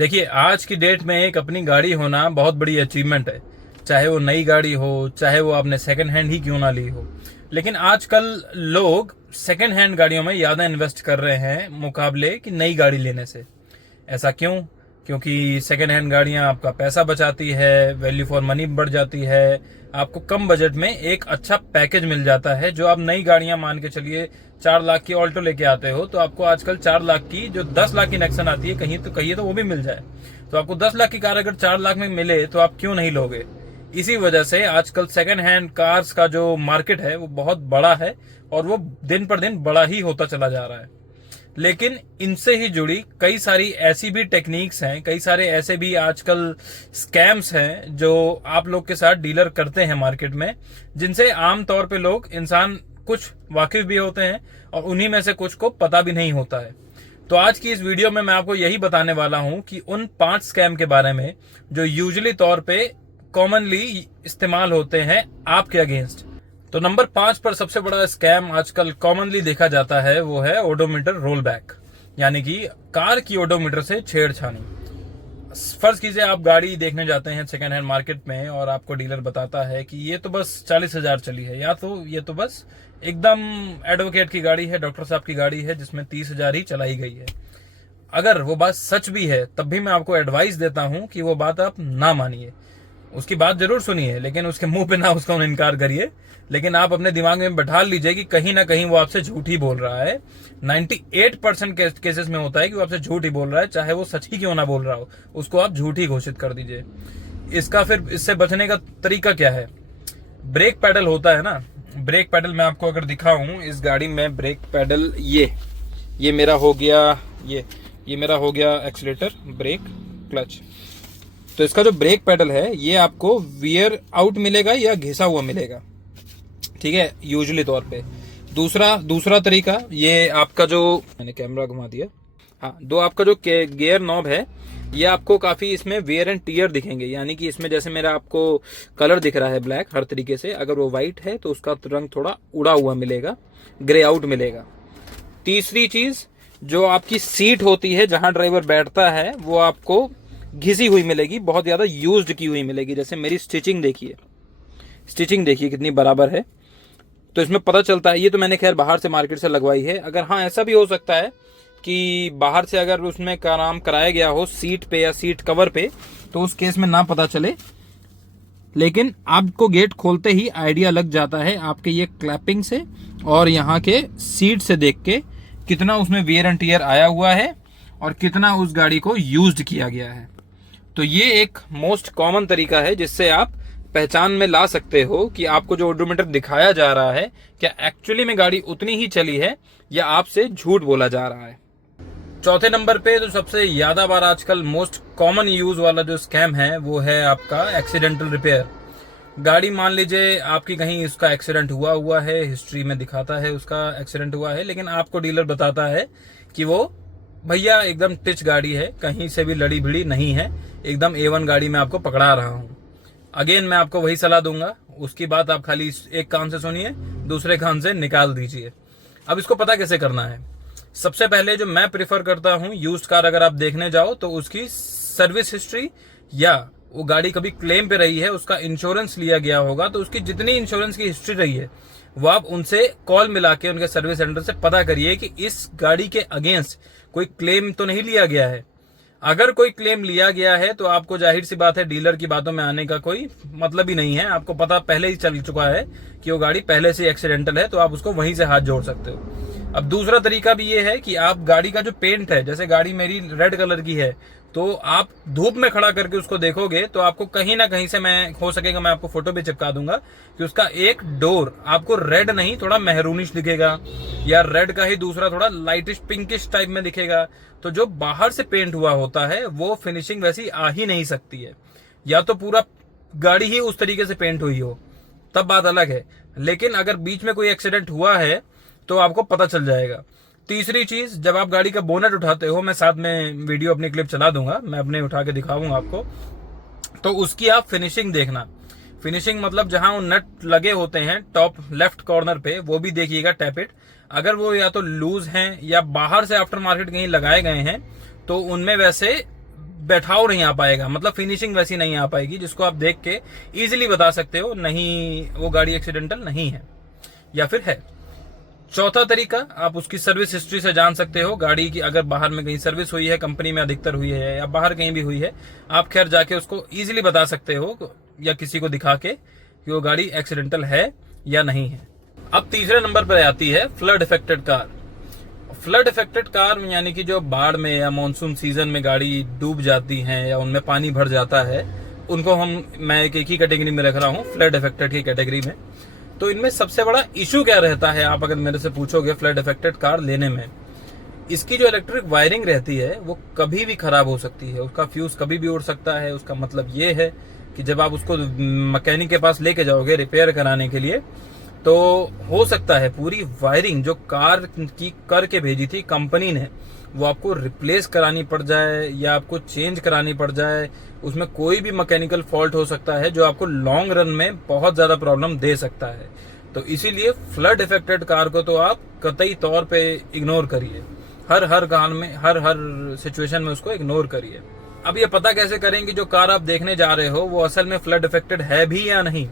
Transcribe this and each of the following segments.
देखिए, आज की डेट में एक अपनी गाड़ी होना बहुत बड़ी अचीवमेंट है। चाहे वो नई गाड़ी हो, चाहे वो आपने सेकंड हैंड ही क्यों ना ली हो। लेकिन आजकल लोग सेकंड हैंड गाड़ियों में ज़्यादा इन्वेस्ट कर रहे हैं मुकाबले कि नई गाड़ी लेने से। ऐसा क्यों? क्योंकि सेकेंड हैंड गाड़ियां आपका पैसा बचाती है, वैल्यू फॉर मनी बढ़ जाती है, आपको कम बजट में एक अच्छा पैकेज मिल जाता है। जो आप नई गाड़ियां मान के चलिए 4 लाख की ऑल्टो लेके आते हो, तो आपको आजकल 4 लाख की, जो 10 लाख की नेक्सन आती है कहीं तो कहिए तो वो भी मिल जाए। तो आपको 10 लाख की कार अगर 4 लाख में मिले तो आप क्यों नहीं लोगे? इसी वजह से आजकल सेकेंड हैंड कार्स का जो मार्केट है वो बहुत बड़ा है, और वो दिन पर दिन बड़ा ही होता चला जा रहा है। लेकिन इनसे ही जुड़ी कई सारी ऐसी भी टेक्निक्स हैं, कई सारे ऐसे भी आजकल स्कैम्स हैं जो आप लोग के साथ डीलर करते हैं मार्केट में, जिनसे आम तौर पे लोग इंसान कुछ वाकिफ भी होते हैं और उन्हीं में से कुछ को पता भी नहीं होता है। तो आज की इस वीडियो में मैं आपको यही बताने वाला हूं कि उन 5 स्कैम के बारे में जो यूजुअली तौर पे कॉमनली इस्तेमाल होते हैं आपके अगेंस्ट। तो नंबर 5 पर सबसे बड़ा स्कैम आजकल कॉमनली देखा जाता है वो है ओडोमीटर रोल बैक, यानी कि कार की ओडोमीटर से छेड़छानी। फर्ज कीजिए आप गाड़ी देखने जाते हैं सेकेंड हैंड मार्केट में और आपको डीलर बताता है कि ये तो बस 40,000 चली है, या तो ये तो बस एकदम एडवोकेट की गाड़ी है, डॉक्टर साहब की गाड़ी है जिसमें 30,000 ही चलाई गई है। अगर वो बात सच भी है तब भी मैं आपको एडवाइस देता हूं कि वो बात आप ना मानिए। उसकी बात जरूर सुनिए, लेकिन उसके मुंह पे ना उसका इनकार करिए। लेकिन आप अपने दिमाग में बैठा लीजिए कि कहीं ना कहीं वो आपसे झूठ ही बोल रहा है। 98% केसेस में होता है कि वो आपसे झूठ ही बोल रहा है, चाहे वो सच ही क्यों ना बोल रहा हो, उसको आप झूठ ही घोषित कर दीजिए। इसका फिर इससे बचने का तरीका क्या है? ब्रेक पैडल होता है ना, ब्रेक पैडल मैं आपको अगर दिखाऊं इस गाड़ी में, ब्रेक पैडल ये मेरा हो गया, ये मेरा हो गया एक्सीलेटर, ब्रेक, क्लच। तो इसका जो ब्रेक पैडल है ये आपको वियर आउट मिलेगा या घिसा हुआ मिलेगा, ठीक है, यूजुअली तौर पे। दूसरा तरीका, ये आपका जो, मैंने कैमरा घुमा दिया, हाँ, दो आपका जो गियर नॉब है ये आपको काफी इसमें वेयर एंड टीयर दिखेंगे, यानी कि इसमें जैसे मेरा आपको कलर दिख रहा है ब्लैक हर तरीके से, अगर वो व्हाइट है तो उसका रंग थोड़ा उड़ा हुआ मिलेगा, ग्रे आउट मिलेगा। तीसरी चीज, जो आपकी सीट होती है जहां ड्राइवर बैठता है वो आपको घिसी हुई मिलेगी, बहुत ज्यादा यूज्ड की हुई मिलेगी। जैसे मेरी स्टिचिंग देखिए कितनी बराबर है, तो इसमें पता चलता है। ये तो मैंने खैर बाहर से मार्केट से लगवाई है। अगर हाँ, ऐसा भी हो सकता है कि बाहर से अगर उसमें काम कराया गया हो सीट पे या सीट कवर पे, तो उस केस में ना पता चले, लेकिन आपको गेट खोलते ही आइडिया लग जाता है आपके ये क्लैपिंग से और यहाँ के सीट से देख के कितना उसमें वियर एंड टियर आया हुआ है और कितना उस गाड़ी को यूज्ड किया गया है। तो ये एक मोस्ट कॉमन तरीका है जिससे आप पहचान में ला सकते हो कि आपको जो ओडोमीटर दिखाया जा रहा है क्या एक्चुअली में गाड़ी उतनी ही चली है या आपसे झूठ बोला जा रहा है। चौथे नंबर पे जो सबसे ज्यादा बार आजकल मोस्ट कॉमन यूज वाला जो स्कैम है वो है आपका एक्सीडेंटल रिपेयर। गाड़ी मान लीजिए आपकी कहीं उसका एक्सीडेंट हुआ है, हिस्ट्री में दिखाता है उसका एक्सीडेंट हुआ है, लेकिन आपको डीलर बताता है कि वो भैया एकदम टिच गाड़ी है, कहीं से भी लड़ी भिड़ी नहीं है, एकदम A1 गाड़ी में आपको पकड़ा रहा हूं। अगेन मैं आपको वही सलाह दूंगा, उसकी बात आप खाली एक कान से सुनिए, दूसरे कान से निकाल दीजिए। अब इसको पता कैसे करना है? सबसे पहले जो मैं प्रिफर करता हूं, यूज्ड कार अगर आप देखने जाओ तो उसकी सर्विस हिस्ट्री, या वो गाड़ी कभी क्लेम पे रही है, उसका इंश्योरेंस लिया गया होगा, तो उसकी जितनी इंश्योरेंस की हिस्ट्री रही है वो आप उनसे कॉल मिला के उनके सर्विस सेंटर से पता करिए कि इस गाड़ी के अगेंस्ट कोई क्लेम तो नहीं लिया गया है। अगर कोई क्लेम लिया गया है तो आपको जाहिर सी बात है डीलर की बातों में आने का कोई मतलब ही नहीं है, आपको पता पहले ही चल चुका है कि वो गाड़ी पहले से एक्सीडेंटल है, तो आप उसको वहीं से हाथ जोड़ सकते हो। अब दूसरा तरीका भी ये है कि आप गाड़ी का जो पेंट है, जैसे गाड़ी मेरी रेड कलर की है, तो आप धूप में खड़ा करके उसको देखोगे तो आपको कहीं ना कहीं से, मैं हो सकेगा मैं आपको फोटो भी चिपका दूंगा, कि उसका एक डोर आपको रेड नहीं थोड़ा मेहरूनिश दिखेगा, या रेड का ही दूसरा थोड़ा लाइटिश पिंकिश टाइप में दिखेगा। तो जो बाहर से पेंट हुआ होता है वो फिनिशिंग वैसी आ ही नहीं सकती है, या तो पूरा गाड़ी ही उस तरीके से पेंट हुई हो, तब बात अलग है। लेकिन अगर बीच में कोई एक्सीडेंट हुआ है तो आपको पता चल जाएगा। तीसरी चीज, जब आप गाड़ी का बोनट उठाते हो, मैं साथ में वीडियो अपनी क्लिप चला दूंगा, मैं अपने उठा के दिखाऊंगा आपको, तो उसकी आप फिनिशिंग देखना। फिनिशिंग मतलब जहां वो नट लगे होते हैं टॉप लेफ्ट कॉर्नर पे, वो भी देखिएगा टैपिट। अगर वो या तो लूज हैं या बाहर से आफ्टर मार्केट कहीं लगाए गए हैं तो उनमें वैसे बैठाव नहीं आ पाएगा, मतलब फिनिशिंग वैसी नहीं आ पाएगी जिसको आप देख के इजीली बता सकते हो नहीं वो गाड़ी एक्सीडेंटल नहीं है या फिर है। चौथा तरीका, आप उसकी सर्विस हिस्ट्री से जान सकते हो। गाड़ी की अगर बाहर में कहीं सर्विस हुई है, कंपनी में अधिकतर हुई है या बाहर कहीं भी हुई है, आप खैर जाके उसको इजीली बता सकते हो या किसी को दिखा के कि वो गाड़ी एक्सीडेंटल है या नहीं है। अब तीसरे नंबर पर आती है flood affected car. Flood affected car यानी कि जो बाढ़ में या मानसून सीजन में गाड़ी डूब जाती है या उनमें पानी भर जाता है, उनको मैं एक ही कैटेगरी में रख रहा हूँ, फ्लड इफेक्टेड की कैटेगरी में। तो इनमें सबसे बड़ा इशू क्या रहता है, आप अगर मेरे से पूछोगे फ्लड इफेक्टेड कार लेने में, इसकी जो इलेक्ट्रिक वायरिंग रहती है वो कभी भी खराब हो सकती है, उसका फ्यूज कभी भी उड़ सकता है। उसका मतलब ये है कि जब आप उसको मैकेनिक के पास लेके जाओगे रिपेयर कराने के लिए, तो हो सकता है पूरी वायरिंग जो कार की करके भेजी थी कंपनी ने, वो आपको रिप्लेस करानी पड़ जाए या आपको चेंज करानी पड़ जाए। उसमें कोई भी मैकेनिकल फॉल्ट हो सकता है जो आपको लॉन्ग रन में बहुत ज्यादा प्रॉब्लम दे सकता है। तो इसीलिए फ्लड इफेक्टेड कार को तो आप कतई तौर पे इग्नोर करिए, हर काम में, हर सिचुएशन में उसको इग्नोर करिए। अब ये पता कैसे करें कि जो कार आप देखने जा रहे हो वो असल में फ्लड इफेक्टेड है भी या नहीं?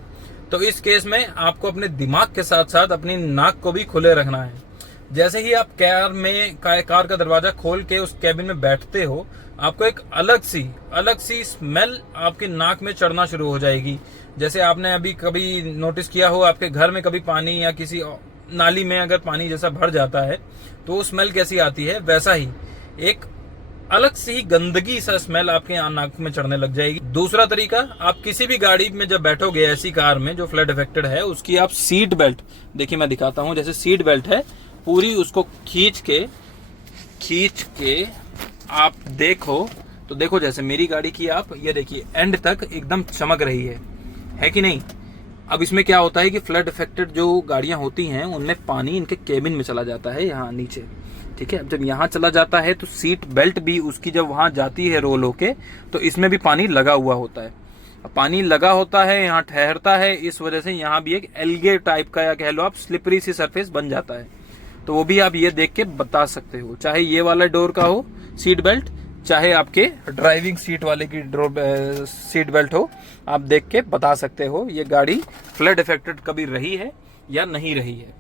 तो इस केस में आपको अपने दिमाग के साथ साथ अपनी नाक को भी खुले रखना है। जैसे ही आप कार का दरवाजा खोल के उस कैबिन में बैठते हो, आपको एक अलग सी स्मेल आपकी नाक में चढ़ना शुरू हो जाएगी। जैसे आपने अभी कभी नोटिस किया हो, आपके घर में कभी पानी या किसी नाली में अगर पानी जैसा भर जाता है तो वो स्मेल कैसी आती है, वैसा ही एक अलग सी गंदगी सा स्मेल आपके नाक में चढ़ने लग जाएगी। दूसरा तरीका, आप किसी भी गाड़ी में जब बैठोगे ऐसी कार में जो फ्लड इफेक्टेड है, उसकी आप सीट बेल्ट, देखिए मैं दिखाता हूं, जैसे सीट बेल्ट है पूरी, उसको खींच के आप देखो तो देखो जैसे मेरी गाड़ी की आप ये देखिए एंड तक एकदम चमक रही है कि नहीं। अब इसमें क्या होता है कि फ्लड इफेक्टेड जो गाड़ियां होती हैं उनमें पानी इनके केबिन में चला जाता है, यहाँ नीचे, ठीक है। जब यहाँ चला जाता है तो सीट बेल्ट भी उसकी जब वहां जाती है रोल होके, तो इसमें भी पानी लगा हुआ होता है। पानी लगा होता है, यहाँ ठहरता है, इस वजह से यहाँ भी एक एल्गे टाइप का या कह लो आप स्लिपरी सी सरफेस बन जाता है। तो वो भी आप ये देख के बता सकते हो, चाहे ये वाला डोर का हो सीट बेल्ट, चाहे आपके ड्राइविंग सीट वाले की सीट बेल्ट हो, आप देख के बता सकते हो ये गाड़ी फ्लड इफेक्टेड कभी रही है या नहीं रही है।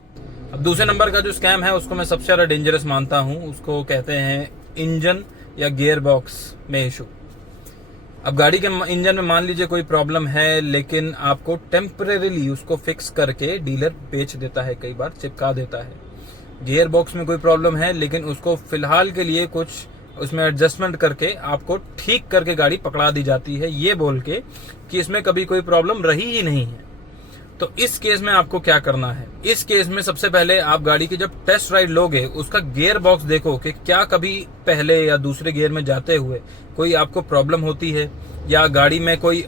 अब दूसरे नंबर का जो स्कैम है उसको मैं सबसे ज्यादा डेंजरस मानता हूं, उसको कहते हैं इंजन या गियर बॉक्स में इशू। अब गाड़ी के इंजन में मान लीजिए कोई प्रॉब्लम है, लेकिन आपको टेम्परेरीली उसको फिक्स करके डीलर बेच देता है, कई बार चिपका देता है। गियर बॉक्स में कोई प्रॉब्लम है लेकिन उसको फिलहाल के लिए कुछ उसमें एडजस्टमेंट करके आपको ठीक करके गाड़ी पकड़ा दी जाती है, ये बोल के कि इसमें कभी कोई प्रॉब्लम रही ही नहीं है। तो इस केस में आपको क्या करना है? इस केस में सबसे पहले आप गाड़ी की जब टेस्ट राइड लोगे, उसका गियर बॉक्स देखो कि क्या कभी पहले या दूसरे गियर में जाते हुए कोई आपको प्रॉब्लम होती है या गाड़ी में कोई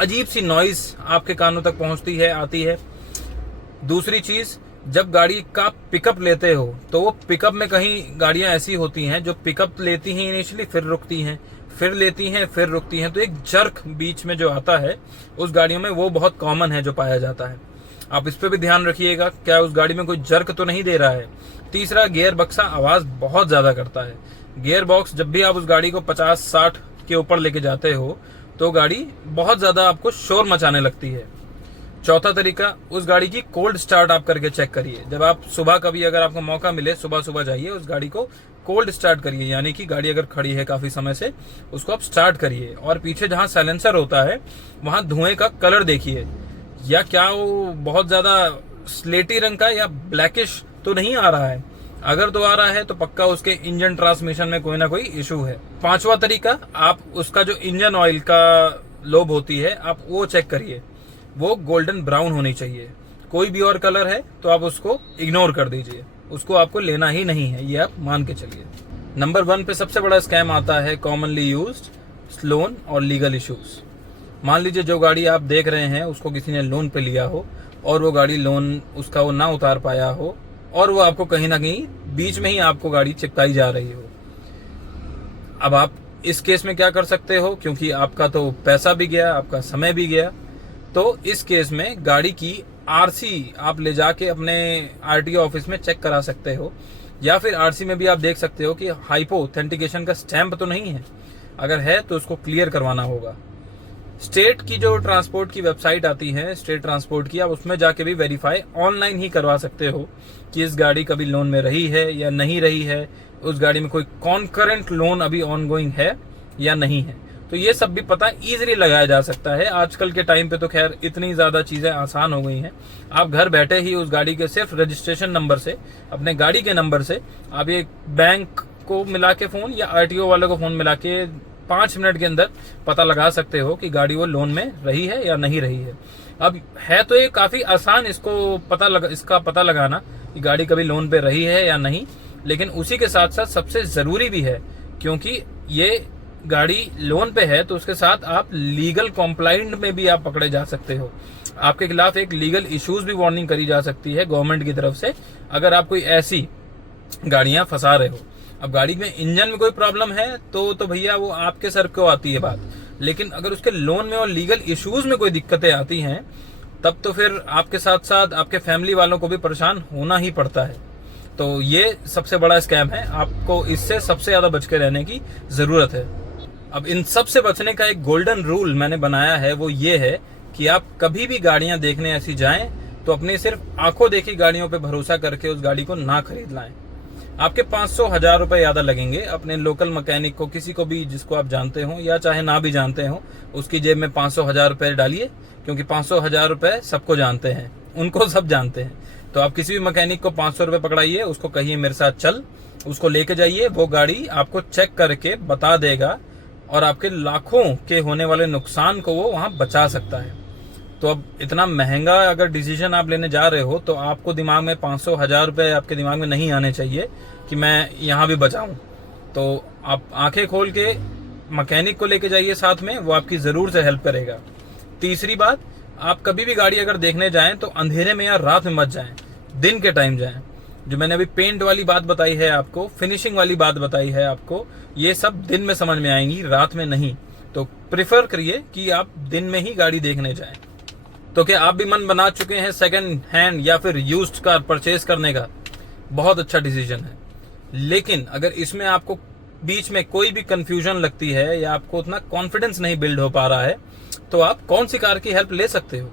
अजीब सी नॉइज आपके कानों तक पहुंचती है, आती है। दूसरी चीज, जब गाड़ी का पिकअप लेते हो तो वो पिकअप में कहीं गाड़ियां ऐसी होती हैं जो पिकअप लेती हैं इनिशियली, फिर रुकती हैं, फिर लेती हैं, फिर रुकती हैं, तो एक जर्क बीच में जो आता है उस गाड़ियों में, वो बहुत कॉमन है जो पाया जाता है। आप इस पे भी ध्यान रखिएगा, क्या उस गाड़ी में कोई जर्क तो नहीं दे रहा है। तीसरा, गियर बक्सा आवाज बहुत ज्यादा करता है। गियर बॉक्स जब भी आप उस गाड़ी को 50-60 के ऊपर लेके जाते हो तो गाड़ी बहुत ज्यादा आपको शोर मचाने लगती है। चौथा तरीका, उस गाड़ी की कोल्ड स्टार्ट आप करके चेक करिए। जब आप सुबह कभी अगर आपको मौका मिले, सुबह जाइए, उस गाड़ी को कोल्ड स्टार्ट करिए, यानी कि गाड़ी अगर खड़ी है काफी समय से, उसको आप स्टार्ट करिए और पीछे जहां साइलेंसर होता है वहां धुएं का कलर देखिए, या क्या वो बहुत ज्यादा स्लेटी रंग का या ब्लैकिश तो नहीं आ रहा है। अगर तो आ रहा है तो पक्का उसके इंजन ट्रांसमिशन में कोई ना कोई इशू है। पांचवा तरीका, आप उसका जो इंजन ऑयल का लोब होती है आप वो चेक करिए, वो गोल्डन ब्राउन होनी चाहिए। कोई भी और कलर है तो आप उसको इग्नोर कर दीजिए, उसको आपको लेना ही नहीं है, ये आप मान के चलिए। नंबर 1 पे सबसे बड़ा स्कैम आता है कॉमनली यूज्ड लोन और लीगल इश्यूज। मान लीजिए जो गाड़ी आप देख रहे हैं उसको किसी ने लोन पे लिया हो और वो गाड़ी लोन उसका वो ना उतार पाया हो और वो आपको कहीं ना कहीं बीच में ही आपको गाड़ी चिपकाई जा रही हो। अब आप इस केस में क्या कर सकते हो, क्योंकि आपका तो पैसा भी गया, आपका समय भी गया, तो इस केस में गाड़ी की आरसी आप ले जाके अपने आरटीओ ऑफिस में चेक करा सकते हो, या फिर आरसी में भी आप देख सकते हो कि हाइपो ऑथेंटिकेशन का स्टैंप तो नहीं है। अगर है तो उसको क्लियर करवाना होगा। स्टेट की जो ट्रांसपोर्ट की वेबसाइट आती है, स्टेट ट्रांसपोर्ट की, आप उसमें जाके भी वेरीफाई ऑनलाइन ही करवा सकते हो कि इस गाड़ी कभी लोन में रही है या नहीं रही है, उस गाड़ी में कोई कॉन्करेंट लोन अभी ऑनगोइंग है या नहीं है। तो ये सब भी पता इजीली लगाया जा सकता है। आजकल के टाइम पे तो खैर इतनी ज्यादा चीजें आसान हो गई हैं, आप घर बैठे ही उस गाड़ी के सिर्फ रजिस्ट्रेशन नंबर से, अपने गाड़ी के नंबर से आप ये बैंक को मिला के फोन या आरटीओ वाले को फोन मिला के 5 मिनट के अंदर पता लगा सकते हो कि गाड़ी वो लोन में रही है या नहीं रही है। अब है तो ये काफी आसान इसका पता लगाना कि गाड़ी कभी लोन पे रही है या नहीं, लेकिन उसी के साथ साथ सबसे जरूरी भी है, क्योंकि ये गाड़ी लोन पे है तो उसके साथ आप लीगल कॉम्प्लाइंट में भी आप पकड़े जा सकते हो। आपके खिलाफ एक लीगल इश्यूज भी वार्निंग करी जा सकती है गवर्नमेंट की तरफ से, अगर आप कोई ऐसी गाड़ियां फंसा रहे हो। अब गाड़ी में इंजन में कोई प्रॉब्लम है तो भैया वो आपके सर को आती है बात, लेकिन अगर उसके लोन में और लीगल इश्यूज में कोई दिक्कतें आती हैं तब तो फिर आपके साथ साथ आपके फैमिली वालों को भी परेशान होना ही पड़ता है। तो ये सबसे बड़ा स्कैम है, आपको इससे सबसे ज्यादा बच के रहने की जरूरत है। अब इन सब से बचने का एक गोल्डन रूल मैंने बनाया है, वो ये है कि आप कभी भी गाड़ियां देखने ऐसी जाएं तो अपनी सिर्फ आंखों देखी गाड़ियों पे भरोसा करके उस गाड़ी को ना खरीद लाएं। आपके 500-1000 रुपए ज्यादा लगेंगे। अपने लोकल मैकेनिक को, किसी को भी जिसको आप जानते हो या चाहे ना भी जानते हो, उसकी जेब में 500-1000 रुपए डालिए, क्योंकि 500-1000 रुपए सबको जानते हैं, उनको सब जानते हैं। तो आप किसी भी मैकेनिक को 500 रुपए पकड़ाइए, उसको कहिए मेरे साथ चल, उसको लेके जाइए, वो गाड़ी आपको चेक करके बता देगा और आपके लाखों के होने वाले नुकसान को वो वहां बचा सकता है। तो अब इतना महंगा अगर डिसीजन आप लेने जा रहे हो तो आपको दिमाग में 500-1000 रुपए आपके दिमाग में नहीं आने चाहिए कि मैं यहां भी बचाऊं। तो आप आंखें खोल के मैकेनिक को लेके जाइए साथ में, वो आपकी जरूर से हेल्प करेगा। तीसरी बात, आप कभी भी गाड़ी अगर देखने जाएं तो अंधेरे में या रात में मत जाएं, दिन के टाइम जाएं। जो मैंने अभी पेंट वाली बात बताई है आपको, फिनिशिंग वाली बात बताई है आपको, ये सब दिन में समझ में आएंगी, रात में नहीं। तो प्रिफर करिए कि आप दिन में ही गाड़ी देखने जाएं। तो क्या आप भी मन बना चुके हैं सेकंड हैंड या फिर यूज्ड कार परचेज करने का? बहुत अच्छा डिसीजन है, लेकिन अगर इसमें आपको बीच में कोई भी कंफ्यूजन लगती है या आपको उतना कॉन्फिडेंस नहीं बिल्ड हो पा रहा है, तो आप कौन सी कार की हेल्प ले सकते हो?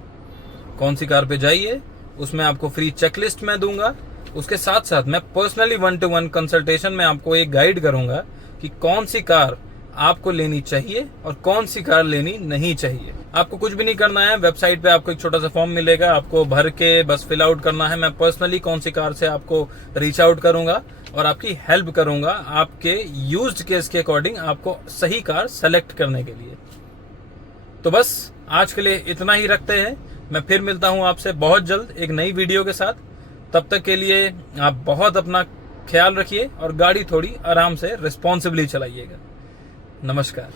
कौन सी कार पे जाइए, उसमें आपको फ्री चेकलिस्ट मैं दूंगा। उसके साथ साथ मैं पर्सनली 1-to-1 कंसल्टेशन में आपको एक गाइड करूंगा कि कौन सी कार आपको लेनी चाहिए और कौन सी कार लेनी नहीं चाहिए। आपको कुछ भी नहीं करना है, वेबसाइट पे आपको एक छोटा सा फॉर्म मिलेगा, आपको भर के बस फिल आउट करना है। मैं पर्सनली कौन सी कार से आपको रीच आउट करूंगा और आपकी हेल्प करूंगा आपके यूज्ड केस के अकॉर्डिंग आपको सही कार सेलेक्ट करने के लिए। तो बस आज के लिए इतना ही रखते हैं। मैं फिर मिलता हूं आपसे बहुत जल्द एक नई वीडियो के साथ। तब तक के लिए आप बहुत अपना ख्याल रखिए और गाड़ी थोड़ी आराम से रिस्पॉन्सिबली चलाइएगा। नमस्कार।